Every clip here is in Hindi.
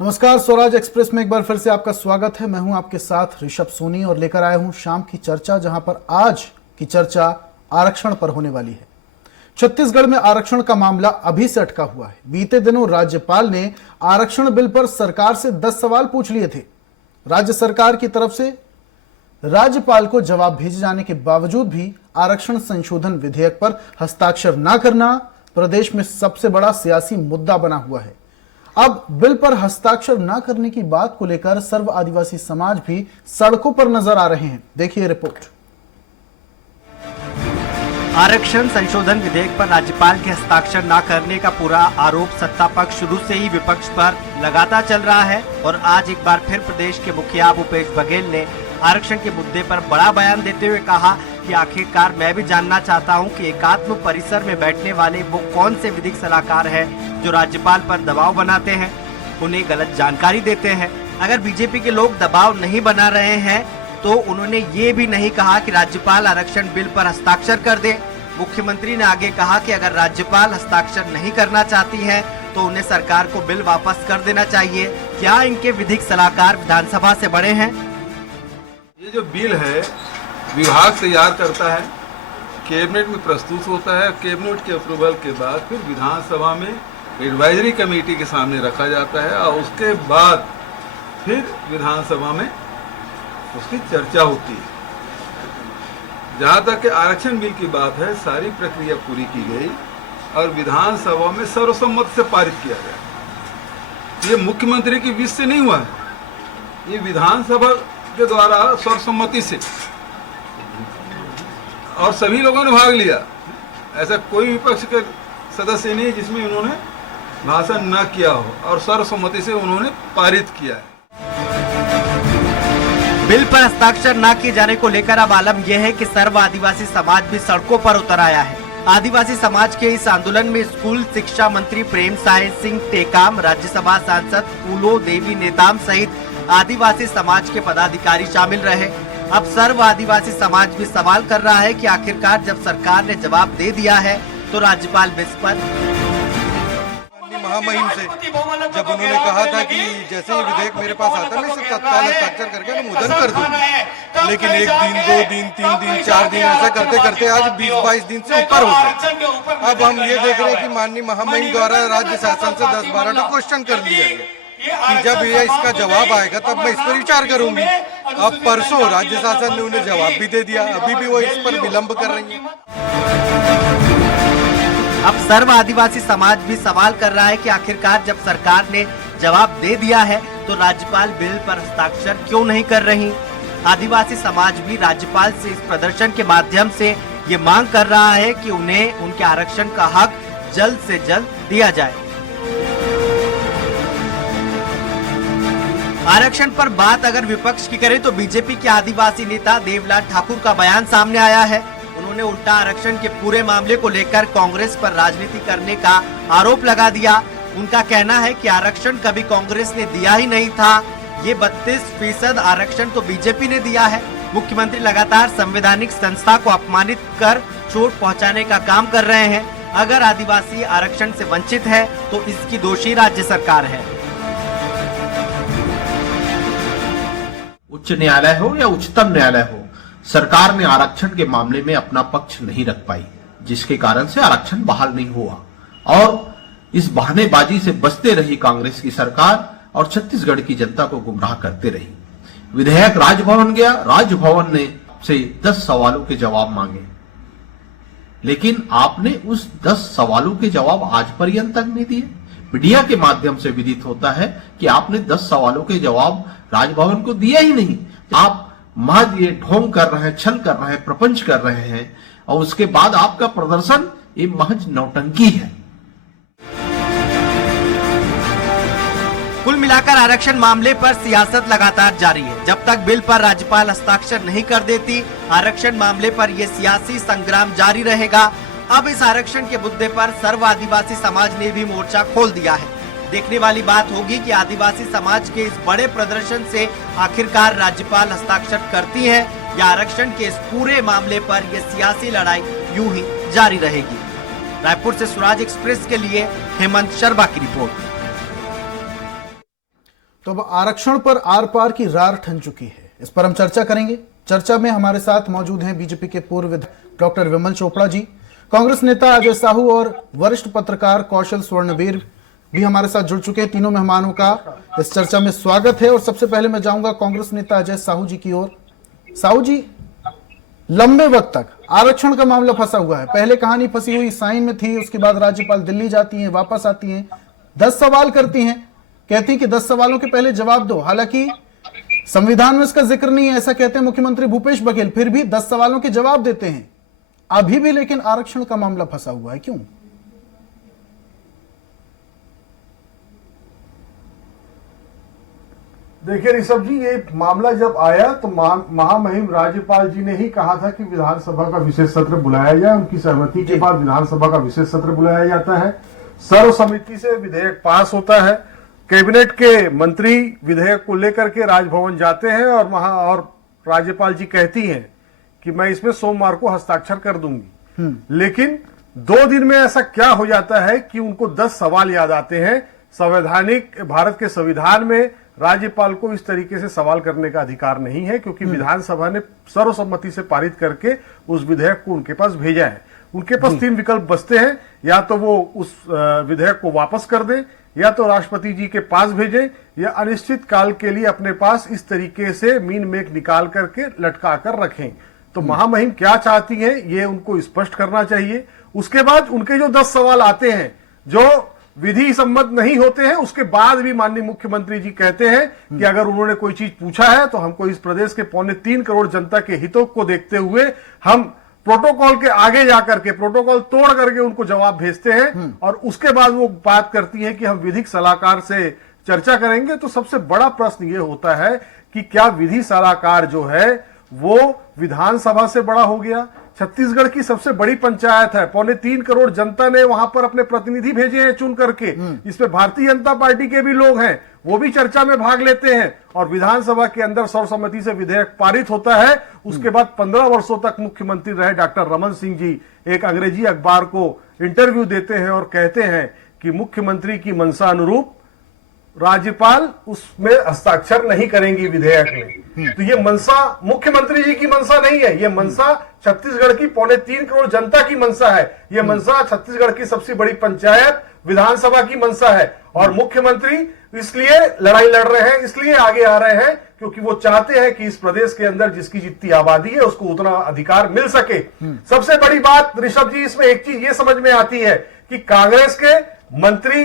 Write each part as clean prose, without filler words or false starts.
नमस्कार, स्वराज एक्सप्रेस में एक बार फिर से आपका स्वागत है। मैं हूं आपके साथ ऋषभ सोनी और लेकर आया हूं शाम की चर्चा, जहां पर आज की चर्चा आरक्षण पर होने वाली है। छत्तीसगढ़ में आरक्षण का मामला अभी से अटका हुआ है। बीते दिनों राज्यपाल ने आरक्षण बिल पर सरकार से 10 सवाल पूछ लिए थे। राज्य सरकार की तरफ से राज्यपाल को जवाब भेजे जाने के बावजूद भी आरक्षण संशोधन विधेयक पर हस्ताक्षर न करना प्रदेश में सबसे बड़ा सियासी मुद्दा बना हुआ है। अब बिल पर हस्ताक्षर न करने की बात को लेकर सर्व आदिवासी समाज भी सड़कों पर नजर आ रहे हैं। देखिए रिपोर्ट। आरक्षण संशोधन विधेयक पर राज्यपाल के हस्ताक्षर न करने का पूरा आरोप सत्ता पक्ष शुरू से ही विपक्ष पर लगातार चल रहा है और आज एक बार फिर प्रदेश के मुखिया भूपेश बघेल ने आरक्षण के मुद्दे पर बड़ा बयान देते हुए कहा कि आखिरकार मैं भी जानना चाहता हूं कि एकात्म परिसर में बैठने वाले वो कौन से विधिक सलाहकार हैं जो राज्यपाल पर दबाव बनाते हैं, उन्हें गलत जानकारी देते हैं। अगर बीजेपी के लोग दबाव नहीं बना रहे हैं तो उन्होंने ये भी नहीं कहा कि राज्यपाल आरक्षण बिल पर हस्ताक्षर कर दे। मुख्यमंत्री ने आगे कहा कि अगर राज्यपाल हस्ताक्षर नहीं करना चाहती है तो उन्हें सरकार को बिल वापस कर देना चाहिए। क्या इनके विधिक सलाहकार विधानसभा से बड़े हैं? ये जो बिल है विभाग तैयार करता है, कैबिनेट में प्रस्तुत होता है, कैबिनेट के अप्रूवल के बाद फिर विधानसभा में एडवाइजरी कमेटी के सामने रखा जाता है और उसके बाद फिर विधानसभा में उसकी चर्चा होती है। जहाँ तक कि आरक्षण बिल की बात है, सारी प्रक्रिया पूरी की गई और विधानसभा में सर्वसम्मति से पारित किया गया। ये मुख्यमंत्री की विश से नहीं हुआ है, ये विधानसभा के द्वारा सर्वसम्मति से, और सभी लोगों ने भाग लिया। ऐसा कोई विपक्ष के सदस्य नहीं जिसमें उन्होंने भाषण न किया हो और सर्वसम्मति से उन्होंने पारित किया है। बिल पर हस्ताक्षर न किए जाने को लेकर अब आलम यह है कि सर्व आदिवासी समाज भी सड़कों पर उतर आया है। आदिवासी समाज के इस आंदोलन में स्कूल शिक्षा मंत्री प्रेम साय सिंह टेकाम, राज्यसभा सांसद फूलो देवी नेताम सहित आदिवासी समाज के पदाधिकारी शामिल रहे। अब सर्व आदिवासी समाज भी सवाल कर रहा है कि आखिरकार जब सरकार ने जवाब दे दिया है तो राज्यपाल बिल पर महामहिम से जब उन्होंने कहा था कि जैसे ही विधेयक मेरे पास आता है मैं इसे तत्काल हस्ताक्षर करके अनुमोदन कर दूंगा, लेकिन 1 दिन 2 दिन 3 दिन 4 दिन ऐसा करते करते आज 20-22 दिन से ऊपर हो गए। अब हम ये देख रहे हैं कि माननीय महामहिम द्वारा राज्य शासन से 10-12 क्वेश्चन कर लिया गया कि जब ये इसका जवाब आएगा तब मैं इस पर विचार करूंगी। अब परसों राज्य शासन ने उन्हें जवाब भी दे दिया, अभी भी वो इस पर विलंब कर रही है। अब सर्व आदिवासी समाज भी सवाल कर रहा है कि आखिरकार जब सरकार ने जवाब दे दिया है तो राज्यपाल बिल पर हस्ताक्षर क्यों नहीं कर रही। आदिवासी समाज भी राज्यपाल से इस प्रदर्शन के माध्यम से ये मांग कर रहा है कि उन्हें उनके आरक्षण का हक जल्द से जल्द दिया जाए। आरक्षण पर बात अगर विपक्ष की करें तो बीजेपी के आदिवासी नेता देवलाल ठाकुर का बयान सामने आया है। उन्होंने उल्टा आरक्षण के पूरे मामले को लेकर कांग्रेस पर राजनीति करने का आरोप लगा दिया। उनका कहना है कि आरक्षण कभी कांग्रेस ने दिया ही नहीं था, ये 32% आरक्षण तो बीजेपी ने दिया है। मुख्यमंत्री लगातार संवैधानिक संस्था को अपमानित कर चोट पहुंचाने का काम कर रहे हैं। अगर आदिवासी आरक्षण से वंचित है तो इसकी दोषी राज्य सरकार है। उच्च न्यायालय हो या उच्चतम न्यायालय हो, सरकार ने आरक्षण के मामले में अपना पक्ष नहीं रख पाई, जिसके कारण से आरक्षण बहाल नहीं हुआ और इस बहानेबाजी से बचते रही कांग्रेस की सरकार और छत्तीसगढ़ की जनता को गुमराह करते रही। विधेयक राजभवन गया, राजभवन ने से 10 सवालों के जवाब मांगे, लेकिन आपने उस 10 सवालों के जवाब आज पर्यंत तक नहीं दिए। मीडिया के माध्यम से विदित होता है कि आपने 10 सवालों के जवाब राजभवन को दिया ही नहीं। आप महज ये ढोंग कर रहे हैं, छल कर रहे हैं, प्रपंच कर रहे हैं और उसके बाद आपका प्रदर्शन ये महज नौटंकी है। कुल मिलाकर आरक्षण मामले पर सियासत लगातार जारी है। जब तक बिल पर राज्यपाल हस्ताक्षर नहीं कर देती, आरक्षण मामले पर यह सियासी संग्राम जारी रहेगा। अब इस आरक्षण के मुद्दे पर सर्व आदिवासी समाज ने भी मोर्चा खोल दिया है। देखने वाली बात होगी कि आदिवासी समाज के इस बड़े प्रदर्शन से आखिरकार राज्यपाल हस्ताक्षर करती है या आरक्षण के इस पूरे मामले पर यह सियासी लड़ाई यूं ही जारी रहेगी। रायपुर से स्वराज एक्सप्रेस के लिए हेमंत शर्मा की रिपोर्ट। तो अब आरक्षण पर आर पार की रार ठन चुकी है, इस पर हम चर्चा करेंगे। चर्चा में हमारे साथ मौजूद हैं बीजेपी के पूर्व विधायक डॉक्टर विमल चोपड़ा जी, कांग्रेस नेता अजय साहू और वरिष्ठ पत्रकार कौशल स्वर्णवीर भी हमारे साथ जुड़ चुके हैं। तीनों मेहमानों का इस चर्चा में स्वागत है और सबसे पहले मैं जाऊंगा कांग्रेस नेता अजय साहू जी की ओर। साहू जी, लंबे वक्त तक आरक्षण का मामला फंसा हुआ है। पहले कहानी फंसी हुई साइन में थी, उसके बाद राज्यपाल दिल्ली जाती हैं, वापस आती हैं, 10 सवाल करती हैं, कहती हैं कि 10 सवालों के पहले जवाब दो। हालांकि संविधान में इसका जिक्र नहीं है, ऐसा कहते हैं मुख्यमंत्री भूपेश बघेल, फिर भी 10 सवालों के जवाब देते हैं अभी भी, लेकिन आरक्षण का मामला फंसा हुआ है, क्यों? देखिए ऋषभ जी, ये मामला जब आया तो महामहिम राज्यपाल जी ने ही कहा था कि विधानसभा का विशेष सत्र बुलाया जाए। उनकी सहमति के बाद विधानसभा का विशेष सत्र बुलाया जाता है, सर्वसम्मति से विधेयक पास होता है, कैबिनेट के मंत्री विधेयक को लेकर के राजभवन जाते हैं और राज्यपाल जी कहती हैं कि मैं इसमें सोमवार को हस्ताक्षर कर दूंगी। लेकिन 2 दिन में ऐसा क्या हो जाता है कि उनको 10 सवाल याद आते हैं। संवैधानिक भारत के संविधान में राज्यपाल को इस तरीके से सवाल करने का अधिकार नहीं है, क्योंकि विधानसभा ने सर्वसम्मति से पारित करके उस विधेयक को उनके पास भेजा है। उनके पास 3 विकल्प बचते हैं, या तो वो उस विधेयक को वापस कर दें, या तो राष्ट्रपति जी के पास भेजें, या अनिश्चित काल के लिए अपने पास इस तरीके से मीन मेक निकाल करके लटका कर रखें। तो महामहिम क्या चाहती हैं ये उनको स्पष्ट करना चाहिए। उसके बाद उनके जो 10 सवाल आते हैं जो विधि सम्मत नहीं होते हैं, उसके बाद भी माननीय मुख्यमंत्री जी कहते हैं कि अगर उन्होंने कोई चीज पूछा है तो हमको इस प्रदेश के 3.25 करोड़ जनता के हितों को देखते हुए हम प्रोटोकॉल के आगे जाकर के प्रोटोकॉल तोड़ करके उनको जवाब भेजते हैं, और उसके बाद वो बात करती है कि हम विधिक सलाहकार से चर्चा करेंगे। तो सबसे बड़ा प्रश्न ये होता है कि क्या विधि सलाहकार जो है वो विधानसभा से बड़ा हो गया? छत्तीसगढ़ की सबसे बड़ी पंचायत है, 3.25 करोड़ जनता ने वहां पर अपने प्रतिनिधि भेजे हैं चुन करके। इसमें भारतीय जनता पार्टी के भी लोग हैं, वो भी चर्चा में भाग लेते हैं, और विधानसभा के अंदर सर्वसम्मति से विधेयक पारित होता है। उसके बाद 15 वर्षों तक मुख्यमंत्री रहे डॉक्टर रमन सिंह जी एक अंग्रेजी अखबार को इंटरव्यू देते हैं और कहते हैं कि मुख्यमंत्री की मंशा अनुरूप राज्यपाल उसमें हस्ताक्षर नहीं करेंगी विधेयक में। तो ये मंशा मुख्यमंत्री जी की मंशा नहीं है, ये मंशा छत्तीसगढ़ की 3.25 करोड़ जनता की मंशा है। ये मंशा छत्तीसगढ़ की सबसे बड़ी पंचायत विधानसभा की मंशा है, और मुख्यमंत्री इसलिए लड़ाई लड़ रहे हैं, इसलिए आगे आ रहे हैं क्योंकि वो चाहते हैं कि इस प्रदेश के अंदर जिसकी जितनी आबादी है उसको उतना अधिकार मिल सके। सबसे बड़ी बात ऋषभ जी, इसमें एक चीज ये समझ में आती है कि कांग्रेस के मंत्री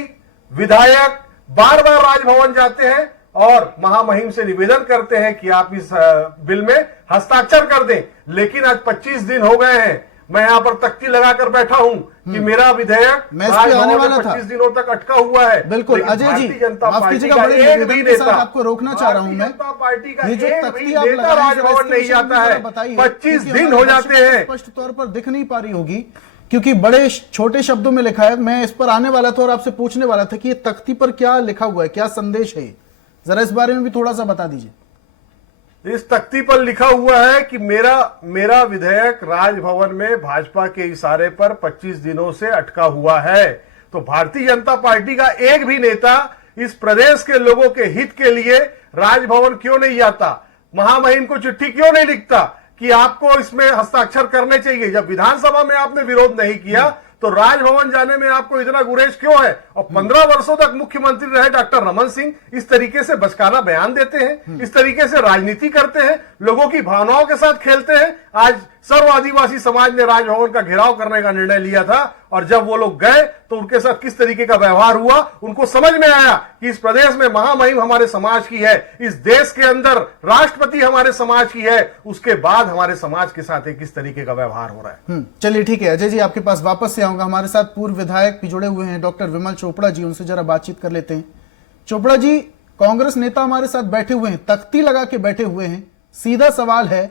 विधायक बार बार राजभवन जाते हैं और महामहिम से निवेदन करते हैं कि आप इस बिल में हस्ताक्षर कर दें, लेकिन आज 25 दिन हो गए हैं, मैं यहां पर तख्ती लगाकर बैठा हूं कि मेरा विधेयक आने वाला था, 25 दिनों तक अटका हुआ है। बिल्कुल अजय जी, माफ कीजिएगा, बड़े निवेदन के साथ आपको रोकना चाह रहा हूं मैं। जनता पार्टी का ये जो एक तख्ती भी आप नेता राजभवन नहीं जाता है, 25 दिन हो जाते हैं। स्पष्ट तौर पर दिख नहीं पा रही होगी क्योंकि बड़े छोटे शब्दों में लिखा है। मैं इस पर आने वाला था और आपसे पूछने वाला था कि ये तख्ती पर क्या लिखा हुआ है, क्या संदेश है, जरा इस बारे में भी थोड़ा सा बता दीजिए। इस तख्ती पर लिखा हुआ है कि मेरा विधेयक राजभवन में भाजपा के इशारे पर 25 दिनों से अटका हुआ है। तो भारतीय जनता पार्टी का एक भी नेता इस प्रदेश के लोगों के हित के लिए राजभवन क्यों नहीं जाता, महामहिम को चिट्ठी क्यों नहीं लिखता कि आपको इसमें हस्ताक्षर करने चाहिए? जब विधानसभा में आपने विरोध नहीं किया तो राजभवन जाने में आपको इतना गुरेज क्यों है? और 15 वर्षों तक मुख्यमंत्री रहे डॉक्टर रमन सिंह इस तरीके से बचकाना बयान देते हैं, इस तरीके से राजनीति करते हैं, लोगों की भावनाओं के साथ खेलते हैं। आज सर्व आदिवासी समाज ने राजभवन का घेराव करने का निर्णय लिया था, और जब वो लोग गए तो उनके साथ किस तरीके का व्यवहार हुआ, उनको समझ में आया कि इस प्रदेश में महामहिम हमारे समाज की है, इस देश के अंदर राष्ट्रपति हमारे समाज की है, उसके बाद हमारे समाज के साथ एक किस तरीके का व्यवहार हो रहा है। चलिए ठीक है अजय जी, आपके पास वापस से आऊंगा। हमारे साथ पूर्व विधायक भी जुड़े हुए हैं डॉक्टर विमल चोपड़ा जी, उनसे जरा बातचीत कर लेते हैं। चोपड़ा जी, कांग्रेस नेता हमारे साथ बैठे हुए हैं, तख्ती लगा के बैठे हुए हैं। सीधा सवाल है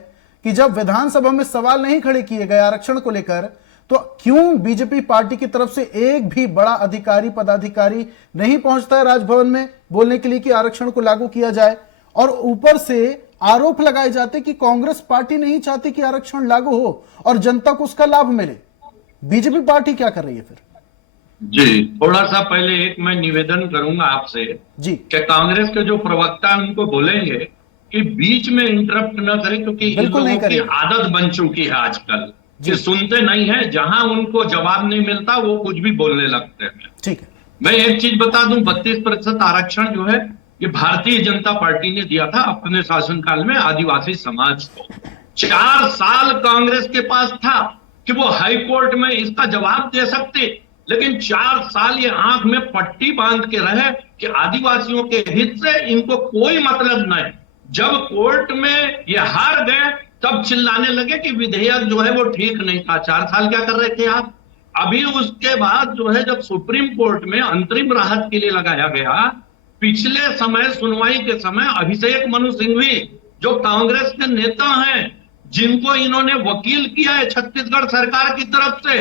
कि जब विधानसभा में सवाल नहीं खड़े किए गए आरक्षण को लेकर, तो क्यों बीजेपी पार्टी की तरफ से एक भी बड़ा अधिकारी पदाधिकारी नहीं पहुंचता है राजभवन में बोलने के लिए कि आरक्षण को लागू किया जाए? और ऊपर से आरोप लगाए जाते कि कांग्रेस पार्टी नहीं चाहती कि आरक्षण लागू हो और जनता को उसका लाभ मिले। बीजेपी पार्टी क्या कर रही है फिर? जी, थोड़ा सा पहले एक मैं निवेदन करूंगा आपसे जी कि कांग्रेस के जो प्रवक्ता हैं उनको बोलेंगे कि बीच में इंटरप्ट न करें, क्योंकि इन बिल्कुल नहीं लोगों की करेंगे। आदत बन चुकी है आजकल जी। कि सुनते नहीं है, जहां उनको जवाब नहीं मिलता वो कुछ भी बोलने लगते हैं। ठीक है। मैं एक चीज बता दूं, 32% आरक्षण जो है ये भारतीय जनता पार्टी ने दिया था अपने शासनकाल में आदिवासी समाज को। 4 साल कांग्रेस के पास था कि वो हाई कोर्ट में इसका जवाब दे सकते, लेकिन 4 साल ये आंख में पट्टी बांध के रहे कि आदिवासियों के हित से इनको कोई मतलब नहीं। जब कोर्ट में ये हार गए तब चिल्लाने लगे कि विधेयक जो है वो ठीक नहीं था। 4 साल क्या कर रहे थे आप? अभी उसके बाद जो है जब सुप्रीम कोर्ट में अंतरिम राहत के लिए लगाया गया, पिछले समय सुनवाई के समय अभिषेक मनु सिंघवी जो कांग्रेस के नेता हैं, जिनको इन्होंने वकील किया है छत्तीसगढ़ सरकार की तरफ से,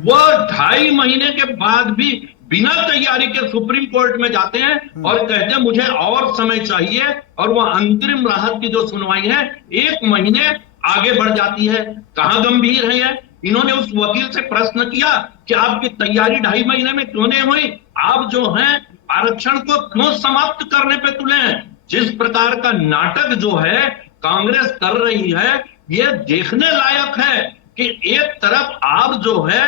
वो 2.5 महीने के बाद भी बिना तैयारी के सुप्रीम कोर्ट में जाते हैं और कहते हैं मुझे और समय चाहिए, और वो अंतरिम राहत की जो सुनवाई है 1 महीने आगे बढ़ जाती है। कहां गंभीर है ये? इन्होंने उस वकील से प्रश्न किया कि आपकी तैयारी 2.5 महीने में क्यों नहीं हुई? आप जो है आरक्षण को क्यों समाप्त करने पे तुले हैं? जिस प्रकार का नाटक जो है कांग्रेस कर रही है, ये देखने लायक है कि एक तरफ आप जो है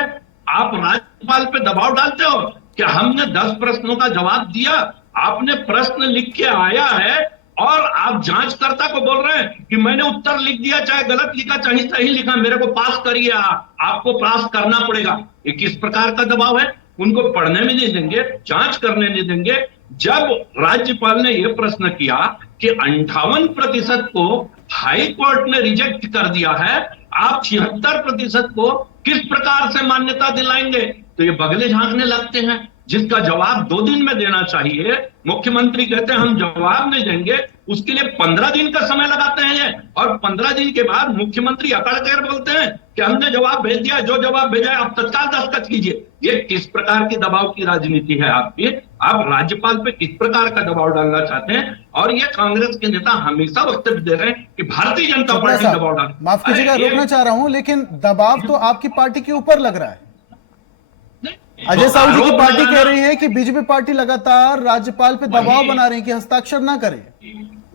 आप राज्यपाल पे दबाव डालते हो कि हमने 10 प्रश्नों का जवाब दिया, आपने प्रश्न लिख के आया है और आप जांचकर्ता को बोल रहे हैं कि मैंने उत्तर लिख दिया, चाहे गलत लिखा चाहे सही लिखा, मेरे को पास करिए, आपको पास करना पड़ेगा। ये किस प्रकार का दबाव है? उनको पढ़ने में नहीं देंगे, जांच करने नहीं देंगे। जब राज्यपाल ने यह प्रश्न किया कि 58% को हाई कोर्ट ने रिजेक्ट कर दिया है, आप 76% को किस प्रकार से मान्यता दिलाएंगे? तो ये बगले झांकने लगते हैं। जिसका जवाब 2 दिन में देना चाहिए, मुख्यमंत्री कहते हैं हम जवाब नहीं देंगे, उसके लिए 15 दिन का समय लगाते हैं ये, और 15 दिन के बाद मुख्यमंत्री अकड़ कर बोलते हैं कि हमने जवाब भेज दिया, जो जवाब भेजा है आप तत्काल दस्तखत कीजिए। ये किस प्रकार की दबाव की राजनीति है आपकी? आप राज्यपाल पे किस प्रकार का दबाव डालना चाहते हैं? और ये कांग्रेस के नेता हमेशा वक्तव्य दे रहे हैं कि भारतीय जनता पार्टी दबाव डाल। माफ कीजिएगा, रोकना चाह रहा हूं, लेकिन दबाव तो आपकी पार्टी के ऊपर लग रहा है। अजय साहू जी की पार्टी कह रही है कि बीजेपी पार्टी लगातार राज्यपाल पे दबाव बना रही है कि हस्ताक्षर ना करे।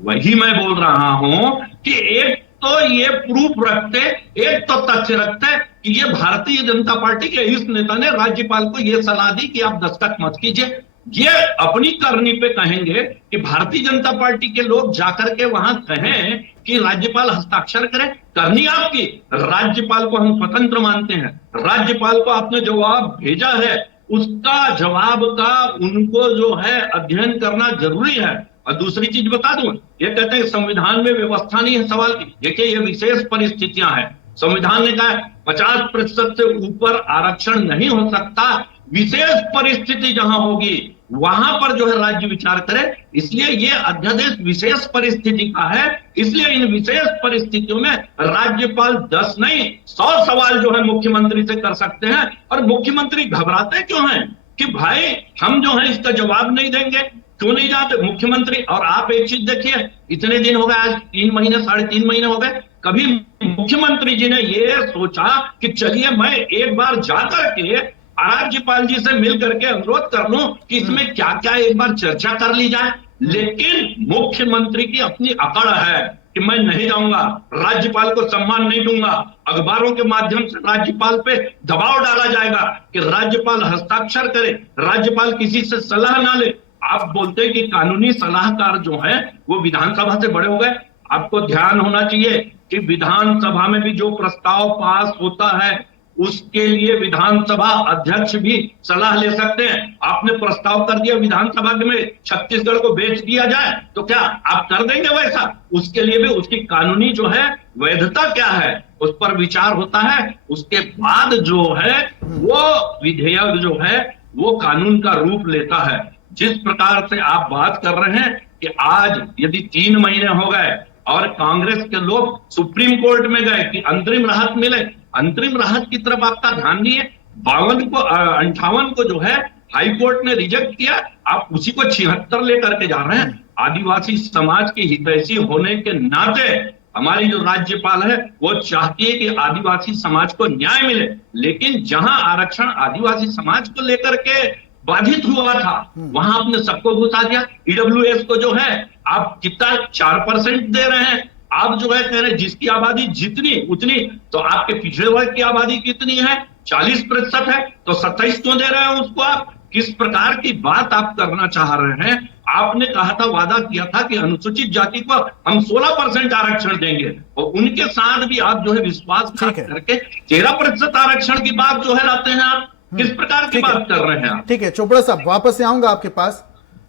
वही मैं बोल रहा हूं कि एक तो ये प्रूफ रखते, एक तो तथ्य रखते कि ये भारतीय जनता पार्टी के इस नेता ने राज्यपाल को ये सलाह दी कि आप दस्तखत मत कीजिए। ये अपनी करनी पे कहेंगे कि भारतीय जनता पार्टी के लोग जाकर के वहां कहें कि राज्यपाल हस्ताक्षर करे। करनी आपकी, राज्यपाल को हम स्वतंत्र मानते हैं, राज्यपाल को आपने जवाब भेजा है, उसका जवाब का उनको जो है अध्ययन करना जरूरी है। और दूसरी चीज बता दूं, ये कहते हैं संविधान में व्यवस्था नहीं है सवाल की। देखिए ये विशेष परिस्थितियां हैं, संविधान ने कहा 50% से ऊपर आरक्षण नहीं हो सकता, विशेष परिस्थिति जहां होगी वहां पर जो है राज्य विचार करे। इसलिए ये अध्यादेश विशेष परिस्थिति का है, इसलिए इन विशेष परिस्थितियों में राज्यपाल 10 नहीं 100 सवाल जो है मुख्यमंत्री से कर सकते हैं। और मुख्यमंत्री घबराते क्यों हैं कि भाई हम जो है इसका जवाब नहीं देंगे? क्यों नहीं जाते मुख्यमंत्री? और आप एक चीज देखिए, इतने दिन हो गए, आज 3 महीने 3.5 महीने हो गए, कभी मुख्यमंत्री जी ने ये सोचा कि चलिए मैं एक बार जाकर के राज्यपाल जी से मिल करके अनुरोध कर लूं कि इसमें क्या क्या एक बार चर्चा कर ली जाए? लेकिन मुख्यमंत्री की अपनी अकड़ है कि मैं नहीं जाऊंगा, राज्यपाल को सम्मान नहीं दूंगा, अखबारों के माध्यम से राज्यपाल पे दबाव डाला जाएगा कि राज्यपाल हस्ताक्षर करे, राज्यपाल किसी से सलाह ना ले। आप बोलते हैं कि कानूनी सलाहकार जो है वो विधानसभा से बड़े हो गए। आपको ध्यान होना चाहिए कि विधानसभा में भी जो प्रस्ताव पास होता है उसके लिए विधानसभा अध्यक्ष भी सलाह ले सकते हैं। आपने प्रस्ताव कर दिया विधानसभा में छत्तीसगढ़ को बेच दिया जाए, तो क्या आप कर देंगे वैसा? उसके लिए भी उसकी कानूनी जो है वैधता क्या है उस पर विचार होता है। उसके बाद जो है वो विधेयक जो है वो कानून का रूप लेता है। जिस प्रकार से आप बात कर रहे हैं कि आज यदि 3 महीने हो गए और कांग्रेस के लोग सुप्रीम कोर्ट में गए कि अंतरिम राहत मिले, अंतरिम राहत की तरफ आपका ध्यान नहीं है। 58 को जो है हाई कोर्ट ने रिजेक्ट किया, आप उसी को 76 लेकर के जा रहे हैं। आदिवासी समाज की हितैषी होने के नाते हमारी जो राज्यपाल है वो चाहती है कि आदिवासी समाज को न्याय मिले, लेकिन जहां आरक्षण आदिवासी समाज को लेकर के बाधित हुआ था वहां आपने सबको घुसा दिया। ईडब्ल्यूएस को जो है आप कितना 4% दे रहे हैं, आप जो है कह रहे हैं जिसकी आबादी जितनी उतनी, तो आपके पिछड़े वर्ग की आबादी कितनी है, 40% है, तो 27 क्यों दे रहे हैं उसको? आप किस प्रकार की बात आप करना चाह रहे हैं? आपने कहा था, वादा किया था कि अनुसूचित जाति को हम 16% आरक्षण देंगे, और उनके साथ भी आप जो है विश्वासघात करके 13% आरक्षण की बात जो है लाते हैं। आप किस प्रकार की बात कर रहे हैं आप? ठीक है चोपड़ा साहब, वापस से आऊंगा आपके पास,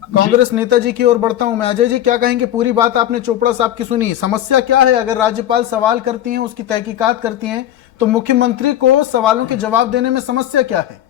कांग्रेस नेताजी की ओर बढ़ता हूं मैं। अजय जी क्या कहेंगे? पूरी बात आपने चोपड़ा साहब की सुनी, समस्या क्या है? अगर राज्यपाल सवाल करती हैं, उसकी तहकीकात करती हैं, तो मुख्यमंत्री को सवालों के जवाब देने में समस्या क्या है?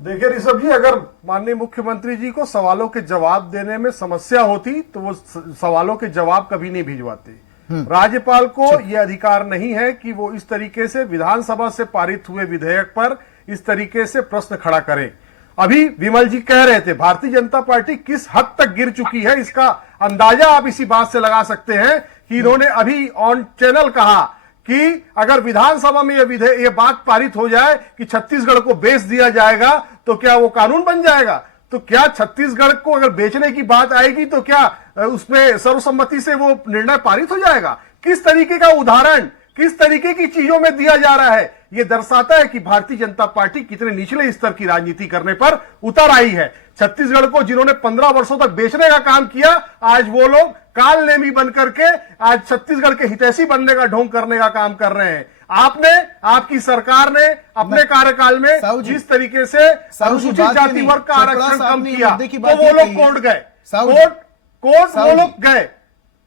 देखिए ऋषभ जी, अगर माननीय मुख्यमंत्री जी को सवालों के जवाब देने में समस्या होती तो वो सवालों के जवाब कभी नहीं भिजवाते। राज्यपाल को यह अधिकार नहीं है कि वो इस तरीके से विधानसभा से पारित हुए विधेयक पर इस तरीके से प्रश्न खड़ा करें। अभी विमल जी कह रहे थे भारतीय जनता पार्टी किस हद तक गिर चुकी है, इसका अंदाजा आप इसी बात से लगा सकते हैं कि इन्होंने अभी ऑन चैनल कहा कि अगर विधानसभा में ये बात पारित हो जाए कि छत्तीसगढ़ को बेच दिया जाएगा तो क्या वो कानून बन जाएगा? तो क्या छत्तीसगढ़ को अगर बेचने की बात आएगी तो क्या उसमें सर्वसम्मति से वो निर्णय पारित हो जाएगा? किस तरीके का उदाहरण, किस तरीके की चीजों में दिया जा रहा है? यह दर्शाता है कि भारतीय जनता पार्टी कितने निचले स्तर की राजनीति करने पर उतर आई है। छत्तीसगढ़ को जिन्होंने 15 वर्षों तक बेचने का काम किया, आज वो लोग काल नेमी बन करके आज छत्तीसगढ़ के हितैषी बनने का ढोंग करने का काम कर रहे हैं। आपने, आपकी सरकार ने अपने कार्यकाल में जिस तरीके से अनुसूचित जाति वर्ग का आरक्षण कम किया तो वो लोग कोर्ट गए, कोर्ट वो लोग गए।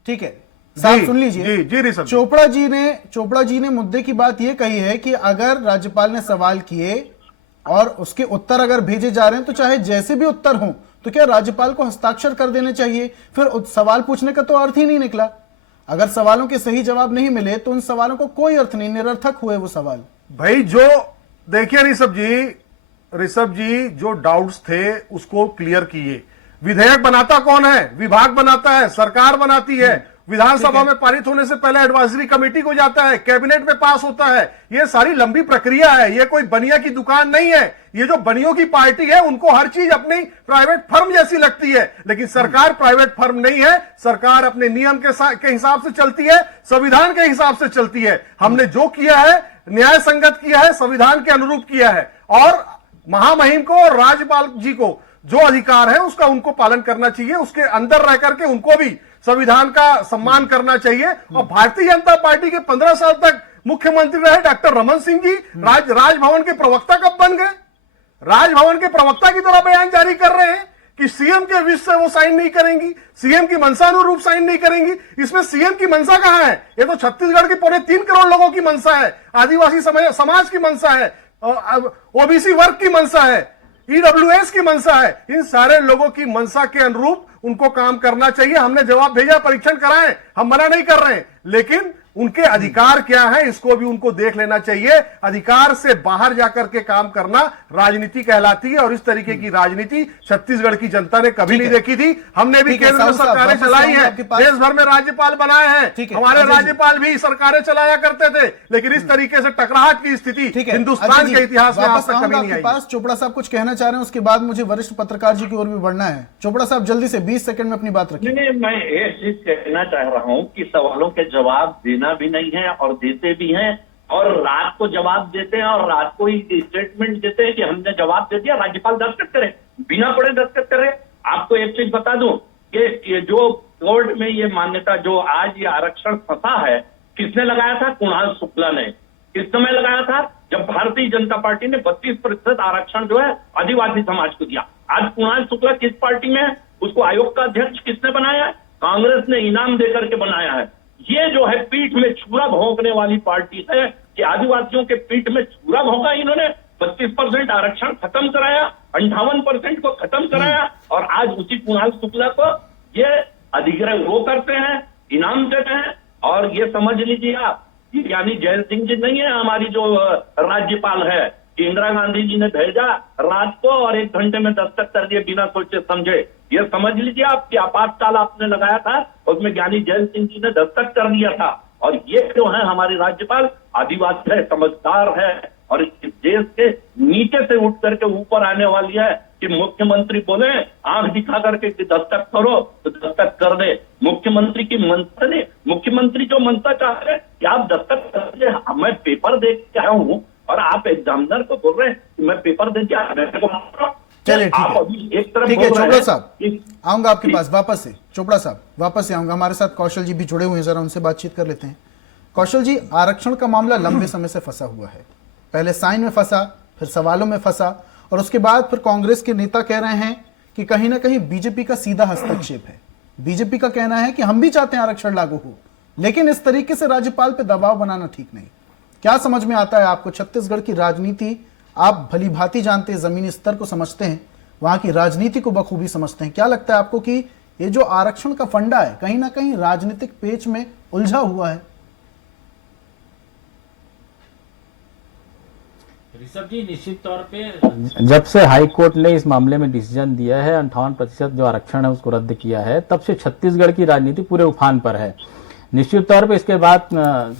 ठीक है साहब, सुन लीजिए जी ऋषभ, चोपड़ा जी ने मुद्दे की बात यह कही है कि अगर राज्यपाल ने सवाल किए और उसके उत्तर अगर भेजे जा रहे हैं तो चाहे जैसे भी उत्तर हों तो क्या राज्यपाल को हस्ताक्षर कर देने चाहिए? फिर सवाल पूछने का तो अर्थ ही नहीं निकला। अगर सवालों के सही जवाब नहीं मिले तो उन सवालों को कोई अर्थ नहीं, निरर्थक हुए वो सवाल। भाई जो देखिए ऋषभ जी जो डाउट्स थे उसको क्लियर किए। विधेयक बनाता कौन है? विभाग बनाता है, सरकार बनाती है। विधानसभा में पारित होने से पहले एडवाइजरी कमेटी को जाता है, कैबिनेट में पास होता है। यह सारी लंबी प्रक्रिया है, यह कोई बनिया की दुकान नहीं है। ये जो बनियों की पार्टी है उनको हर चीज अपनी प्राइवेट फर्म जैसी लगती है, लेकिन सरकार प्राइवेट फर्म नहीं है। सरकार अपने नियम के हिसाब से चलती है, संविधान के हिसाब से चलती है। हमने जो किया है न्याय संगत किया है, संविधान के अनुरूप किया है, और महामहिम को और राज्यपाल जी को जो अधिकार है उसका उनको पालन करना चाहिए। उसके अंदर रह करके उनको भी संविधान का सम्मान करना चाहिए। और भारतीय जनता पार्टी के 15 साल तक मुख्यमंत्री रहे डॉक्टर रमन सिंह जी राजभवन के प्रवक्ता कब बन गए? राजभवन के प्रवक्ता की तरह बयान जारी कर रहे हैं कि सीएम के विश से वो साइन नहीं करेंगी, सीएम की मंशा अनुरूप साइन नहीं करेंगी। इसमें सीएम की मंशा कहां है? ये तो छत्तीसगढ़ के 3.25 करोड़ लोगों की मंशा है, आदिवासी समाज की मंशा है, ओबीसी वर्ग की मंशा है, ईडब्ल्यूएस की मंशा है। इन सारे लोगों की मंशा के अनुरूप उनको काम करना चाहिए। हमने जवाब भेजा, परीक्षण कराएं, हम मना नहीं कर रहे हैं, लेकिन उनके अधिकार क्या है इसको भी उनको देख लेना चाहिए। अधिकार से बाहर जाकर के काम करना राजनीति कहलाती है, और इस तरीके की राजनीति छत्तीसगढ़ की जनता ने कभी नहीं देखी थी। हमने भी केंद्र में सरकारें चलाई हैं, देश भर में राज्यपाल बनाए हैं, हमारे राज्यपाल भी सरकारें चलाया करते थे, लेकिन इस तरीके से टकराहट की स्थिति हिंदुस्तान के इतिहास में आज तक कभी नहीं आई। चोपड़ा साहब कुछ कहना चाह रहे हैं, उसके बाद मुझे वरिष्ठ पत्रकार जी की ओर भी बढ़ना है। चोपड़ा साहब जल्दी से 20 सेकंड में अपनी बात रखिए। नहीं, मैं एक चीज कहना चाह रहा हूं कि सवालों के जवाब देना भी नहीं है और देते भी हैं, और रात को जवाब देते हैं और रात को ही स्टेटमेंट देते हैं कि हमने जवाब दे दिया, राज्यपाल दस्तखत करे, बिना पढ़े दस्तखत करे। आपको एक चीज बता दूं कि ये जो कोर्ट में ये मान्यता, जो आज ये आरक्षण फंसा है, किसने लगाया था? कुणाल शुक्ला ने। किस समय लगाया था? जब भारतीय जनता पार्टी ने 32% आरक्षण जो है आदिवासी समाज को दिया। आज कुणाल शुक्ला किस पार्टी में है? उसको आयोग का अध्यक्ष किसने बनाया है? कांग्रेस ने इनाम देकर के बनाया है। ये जो है पीठ में छुरा भोंकने वाली पार्टी है कि आदिवासियों के पीठ में छुरा भोंका इन्होंने। 32% आरक्षण खत्म कराया, 58% को खत्म कराया, और आज उसी कुणाल शुक्ला को ये अधिग्रह वो करते हैं, इनाम देते हैं। और ये समझ लीजिए आप, यानी जय सिंह जी नहीं है हमारी जो राज्यपाल है, इंदिरा गांधी जी ने भेजा रात को और 1 घंटे में दस्तखत कर दिए बिना सोचे समझे। ये समझ लीजिए आप कि आपातकाल आपने लगाया था, उसमें ज्ञानी जैन सिंह जी ने दस्तखत कर दिया था। और ये जो है हमारी राज्यपाल आदिवासी है, समझदार है और इस देश के नीचे से उठ करके ऊपर आने वाली है कि मुख्यमंत्री बोले आंख दिखा करके कि दस्तखत करो तो दस्तखत कर दे। मुख्यमंत्री की मंशा नहीं, मुख्यमंत्री जो मंशा चाह रहे कि आप दस्तखत कर दे। मैं पेपर देख के आया हूँ और आप एग्जामिनर को बोल रहे हैं कि मैं पेपर दे दिया, मेरे को चलिए ठीक आप है, अभी एक तरफ ठीक है। बोल रहे चोपड़ा हैं साहब कि- आऊंगा आपके पास वापस से। चोपड़ा साहब वापस से आऊंगा, हमारे साथ कौशल जी भी जुड़े हुए हैं, जरा उनसे बातचीत कर लेते हैं। कौशल जी, आरक्षण का मामला लंबे समय से फंसा हुआ है, पहले साइन में फंसा, फिर सवालों में फंसा और उसके बाद फिर कांग्रेस के नेता कह रहे हैं कि कहीं ना कहीं बीजेपी का सीधा हस्तक्षेप है। बीजेपी का कहना है कि हम भी चाहते हैं आरक्षण लागू हो, लेकिन इस तरीके से राज्यपाल पे दबाव बनाना ठीक नहीं। क्या समझ में आता है आपको? छत्तीसगढ़ की राजनीति आप भली भांति जानते हैं, जमीनी स्तर को समझते हैं, वहां की राजनीति को बखूबी समझते हैं। क्या लगता है आपको कि ये जो आरक्षण का फंडा है कहीं ना कहीं राजनीतिक पेच में उलझा हुआ है? ऋषभ जी, निश्चित तौर पे जब से हाई कोर्ट ने इस मामले में डिसीजन दिया है, 58% जो आरक्षण है उसको रद्द किया है, तब से छत्तीसगढ़ की राजनीति पूरे उफान पर है। निश्चित तौर पे इसके बाद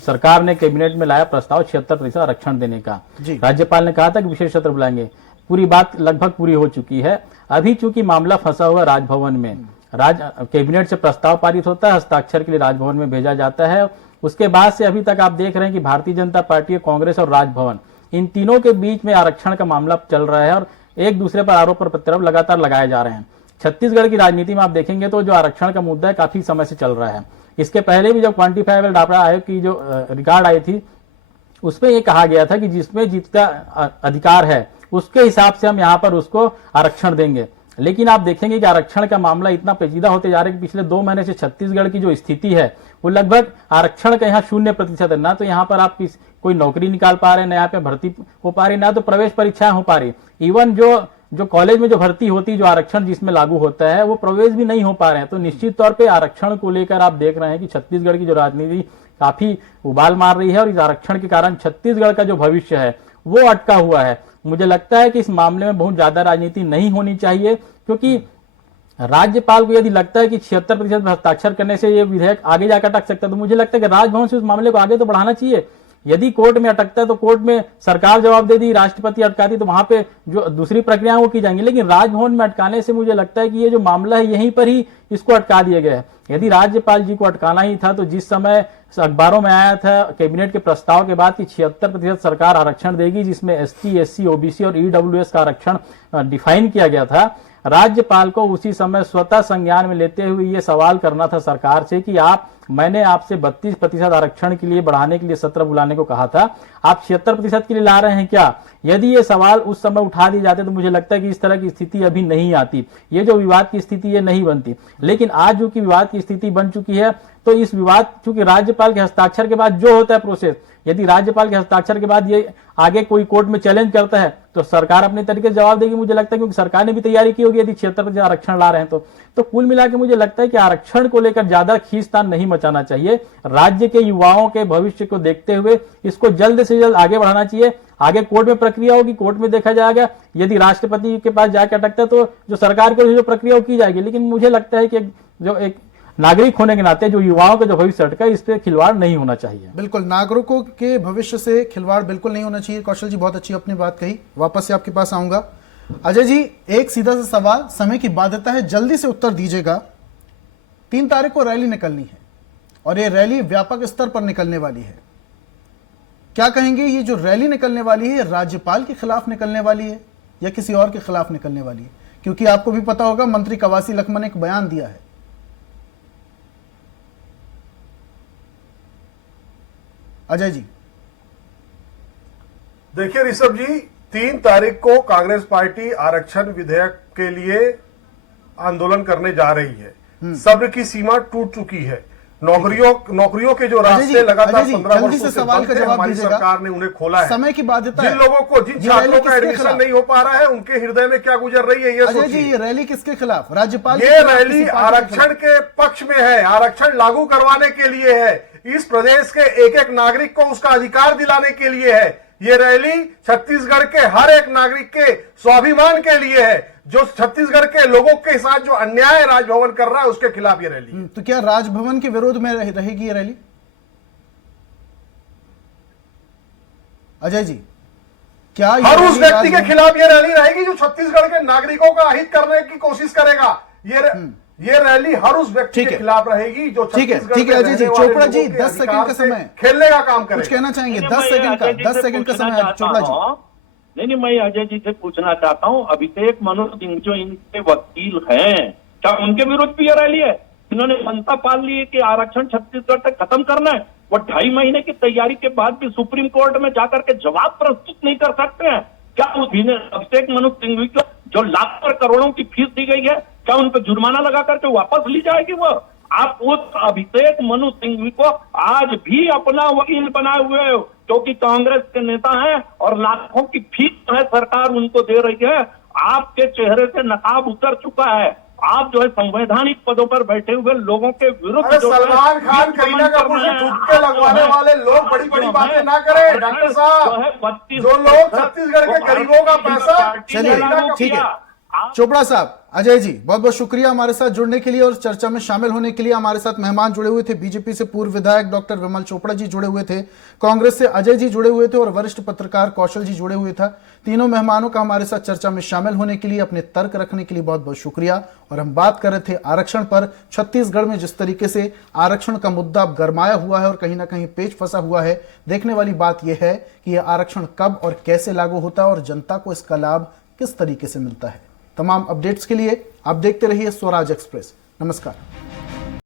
सरकार ने कैबिनेट में लाया प्रस्ताव 76% आरक्षण देने का। राज्यपाल ने कहा था कि विशेष सत्र बुलाएंगे, पूरी बात लगभग पूरी हो चुकी है। अभी चूंकि मामला फंसा हुआ राजभवन में, कैबिनेट से प्रस्ताव पारित होता है, हस्ताक्षर के लिए राजभवन में भेजा जाता है। उसके बाद से अभी तक आप देख रहे हैं कि भारतीय जनता पार्टी, कांग्रेस और राजभवन, इन तीनों के बीच में आरक्षण का मामला चल रहा है और एक दूसरे पर आरोप और प्रत्यारोप लगातार लगाए जा रहे हैं। छत्तीसगढ़ की राजनीति में आप देखेंगे तो जो आरक्षण का मुद्दा है काफी समय से चल रहा है। इसके पहले भी जब क्वांटिफाइबल डाटा आयोग की जो रिकॉर्ड आई थी, उसमें ये कहा गया था कि जिसमें जिसका अधिकार है उसके हिसाब से हम यहाँ पर उसको आरक्षण देंगे। लेकिन आप देखेंगे कि आरक्षण का मामला इतना पेचीदा होते जा रहा है कि पिछले 2 महीने से छत्तीसगढ़ की जो स्थिति है वो लगभग आरक्षण का यहाँ 0% है। ना तो यहाँ पर आप कोई नौकरी निकाल पा रहे हैं, ना यहाँ पे भर्ती हो पा रही, ना तो प्रवेश परीक्षाएं हो पा रही। इवन जो कॉलेज में जो भर्ती होती, जो आरक्षण जिसमें लागू होता है, वो प्रवेश भी नहीं हो पा रहे हैं। तो निश्चित तौर पे आरक्षण को लेकर आप देख रहे हैं कि छत्तीसगढ़ की जो राजनीति काफी उबाल मार रही है और इस आरक्षण के कारण छत्तीसगढ़ का जो भविष्य है वो अटका हुआ है। मुझे लगता है कि इस मामले में बहुत ज्यादा राजनीति नहीं होनी चाहिए, क्योंकि राज्यपाल को यदि लगता है कि 76% हस्ताक्षर करने से ये विधेयक आगे जाकर अटक सकता है, तो मुझे लगता है कि राजभवन से उस मामले को आगे तो बढ़ाना चाहिए। यदि कोर्ट में अटकता है तो कोर्ट में सरकार जवाब दे दी, राष्ट्रपति अटकाती तो वहां पे जो दूसरी प्रक्रिया वो की जाएंगी। लेकिन राजभवन में अटकाने से मुझे लगता है कि ये जो मामला है यहीं पर ही इसको अटका दिया गया है। यदि राज्यपाल जी को अटकाना ही था तो जिस समय अखबारों में आया था कैबिनेट के प्रस्ताव के बाद कि 76% सरकार आरक्षण देगी, जिसमें ST, SC, OBC और EWS का आरक्षण डिफाइन किया गया था, राज्यपाल को उसी समय स्वतः संज्ञान में लेते हुए ये सवाल करना था सरकार से कि मैंने आपसे 32% आरक्षण के लिए बढ़ाने के लिए सत्र बुलाने को कहा था, आप 76% के लिए ला रहे हैं क्या? यदि ये सवाल उस समय उठा दिए जाते तो मुझे लगता है कि इस तरह की स्थिति अभी नहीं आती, ये जो विवाद की स्थिति ये नहीं बनती। लेकिन आज जो कि विवाद की स्थिति बन चुकी है, तो इस विवाद, चूंकि राज्यपाल के हस्ताक्षर के बाद जो होता है प्रोसेस, यदि राज्यपाल के हस्ताक्षर के बाद ये आगे कोई कोर्ट में चैलेंज करता है तो सरकार अपने तरीके से जवाब देगी, मुझे लगता है, क्योंकि सरकार ने भी तैयारी की होगी यदि 76% आरक्षण ला रहे हैं तो कुल मिला के मुझे लगता है कि आरक्षण को लेकर ज्यादा खींचतान नहीं मचाना चाहिए। राज्य के युवाओं के भविष्य को देखते हुए इसको जल्द से जल्द आगे बढ़ाना चाहिए। आगे कोर्ट में प्रक्रिया होगी, कोर्ट में देखा जाएगा, यदि राष्ट्रपति के पास जाके अटकता है तो जो सरकार की जो प्रक्रिया वो की जाएगी। लेकिन मुझे लगता है कि जो एक नागरिक होने के नाते जो युवाओं का जो भविष्य अटका है, इस पे खिलवाड़ नहीं होना चाहिए। बिल्कुल, नागरिकों के भविष्य से खिलवाड़ बिल्कुल नहीं होना चाहिए। कौशल जी बहुत अच्छी अपनी बात कही, वापस से आपके पास आऊंगा। अजय जी, एक सीधा सा सवाल, समय की बाध्यता है, जल्दी से उत्तर दीजिएगा। 3 तारीख को रैली निकलनी है और ये रैली व्यापक स्तर पर निकलने वाली है। क्या कहेंगे, ये जो रैली निकलने वाली है राज्यपाल के खिलाफ निकलने वाली है या किसी और के खिलाफ निकलने वाली है? क्योंकि आपको भी पता होगा मंत्री कवासी लखमा ने एक बयान दिया है। अजय जी, देखिए ऋषभ जी, 3 तारीख को कांग्रेस पार्टी आरक्षण विधेयक के लिए आंदोलन करने जा रही है। सब्र की सीमा टूट चुकी है। नौकरियों के जो रास्ते लगातार 15 वर्षों से बंद थे, हमारी सरकार ने उन्हें खोला है। समय की बाध्यता जिन लोगों को, जिन छात्रों का एडमिशन नहीं हो पा रहा है, उनके हृदय में क्या गुजर रही है, ये अजय जी, ये रैली किसके खिलाफ? राज्यपाल? ये रैली आरक्षण के पक्ष में है, आरक्षण लागू करवाने के लिए है, इस प्रदेश के एक एक नागरिक को उसका अधिकार दिलाने के लिए है। ये रैली छत्तीसगढ़ के हर एक नागरिक के स्वाभिमान के लिए है। जो छत्तीसगढ़ के लोगों के साथ जो अन्याय राजभवन कर रहा है उसके खिलाफ ये रैली। तो क्या राजभवन के विरोध में रहेगी ये रैली? अजय जी, क्या ये हर उस रैली व्यक्ति के खिलाफ ये रैली रहेगी जो छत्तीसगढ़ के नागरिकों का अहित करने की कोशिश करेगा। ये रैली हर उस व्यक्ति के खिलाफ रहेगी जो ठीक है अजय जी। चोपड़ा जी 10 सेकंड का समय, खेलने का काम करेगा। कुछ कहना चाहेंगे? 10 सेकंड का समय चोपड़ा जी। नहीं, मैं अजय जी से पूछना चाहता हूं, अभिषेक मनु सिंह जो इनके वकील हैं, क्या उनके विरुद्ध भी ये रैली है? इन्होंने मनता पाल ली है कि आरक्षण छत्तीसगढ़ तक खत्म करना है। वो 2.5 महीने की तैयारी के बाद भी सुप्रीम कोर्ट में जाकर के जवाब प्रस्तुत नहीं कर सकते हैं क्या? उस अभिषेक मनु सिंघवी को जो लाख पर करोड़ों की फीस दी गई है, क्या उन पर जुर्माना लगा करके वापस ली जाएगी? वो आप उस अभिषेक मनु सिंघवी को आज भी अपना वकील बनाए हुए हो, क्योंकि कांग्रेस के नेता हैं और लाखों की फीस है सरकार उनको दे रही है। आपके चेहरे से नकाब उतर चुका है। आप जो है संवैधानिक पदों पर बैठे हुए लोगों के विरुद्ध जो सलमान खान, करीना कपूर से ठुमके लगवाने वाले लोग बड़ी बड़ी बातें ना करें डॉक्टर साहब। जो लोग छत्तीसगढ़ के गरीबों का पैसा, चलिए ठीक है चोपड़ा साहब। अजय जी बहुत बहुत शुक्रिया हमारे साथ जुड़ने के लिए और चर्चा में शामिल होने के लिए। हमारे साथ मेहमान जुड़े हुए थे, बीजेपी से पूर्व विधायक डॉक्टर विमल चोपड़ा जी जुड़े हुए थे, कांग्रेस से अजय जी जुड़े हुए थे और वरिष्ठ पत्रकार कौशल जी जुड़े हुए था। तीनों मेहमानों का हमारे साथ चर्चा में शामिल होने के लिए, अपने तर्क रखने के लिए बहुत बहुत शुक्रिया। और हम बात कर रहे थे आरक्षण पर। छत्तीसगढ़ में जिस तरीके से आरक्षण का मुद्दा गरमाया हुआ है और कहीं ना कहीं पेच फंसा हुआ है, देखने वाली बात यह है कि यह आरक्षण कब और कैसे लागू होता है और जनता को इसका लाभ किस तरीके से मिलता है। तमाम अपडेट्स के लिए आप देखते रहिए स्वराज एक्सप्रेस। नमस्कार।